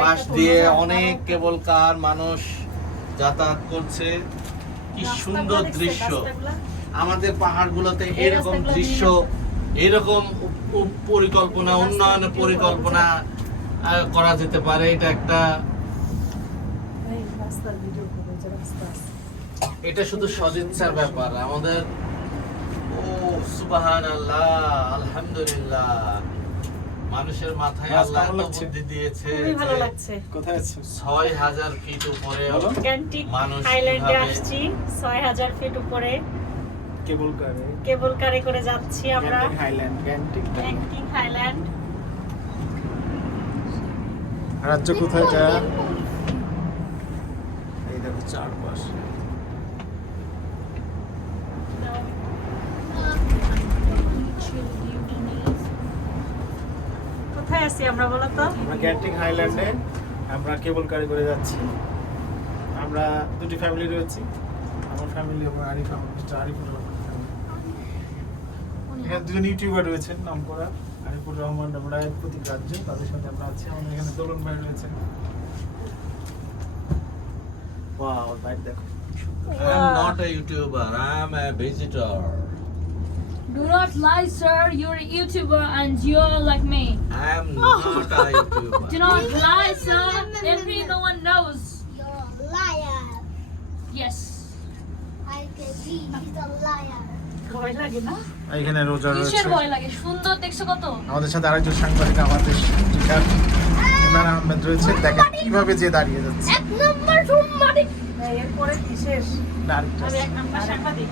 পাশ দিয়ে অনেক কেবল কার মানুষ যাতায়াত করছে। কি সুন্দর দৃশ্য। আমাদের পাহাড়গুলোতে এরকম দৃশ্য, এরকম পরিকল্পনা, উন্নয়নের পরিকল্পনা করা যেতে পারে। এটা একটা, এটা শুধু সদিচ্ছার ব্যাপার আমাদের। ও সুবহানাল্লাহ, আলহামদুলিল্লাহ। মানুষের মাথায় আল্লাহ এত বুদ্ধি দিয়েছে। খুবই ভালো লাগছে। কোথায় আছো? 6000 ফিট উপরে গ্যান্টিক মানুষ হাইল্যান্ডে কিভাবে- আসছি। 6000 ফিট উপরে কেবল কারে কেবল কারে করে যাচ্ছি আমরা। গ্যান্টিক হাইল্যান্ড, গ্যান্টিক হাইল্যান্ড। রাজ্য কোথায় যায়? এই দেখো চারপাশ। কোথায় আছি আমরা বলো তো? আমরা গ্যান্টিক হাইল্যান্ডে আমরা কেবল কারে করে যাচ্ছি। আমরা দুটি ফ্যামিলি রয়েছি, আমার ফ্যামিলি এবং আরিফ, আমার মিস্টার আরিফুর রহমান family। এখানে দুজন ইউটিউবার রয়েছেন নাম করা, আরিফুর রহমান এবং রায়ের প্রতীক রাজ্য, তাদের সাথে আমরা আছি। আমাদের এখানে দোলন ভাই রয়েছেন। ওয়াও, ভাই দেখো। I am not a YouTuber, I am a visitor. Do not lie, sir. You're a YouTuber and you're like me. I am not a YouTuber. Do not lie, sir. No one knows. You're a liar. Yes. I can see he's a liar. ভয় লাগে না? এখানে রোজা রয়েছে। কিসের ভয় লাগে? সুন্দর দেখছো কত? আমাদের সাথে আরেকজন সাংবাদিক আমাদের টিকার ইমরান আহমেদ রয়েছে। দেখেন কিভাবে যে দাঁড়িয়ে যাচ্ছে। এক নম্বর সাংবাদিক। এরপরে কি শেষ? না, আরেকটা আমি আছে। 1 নাম্বার সাংবাদিক।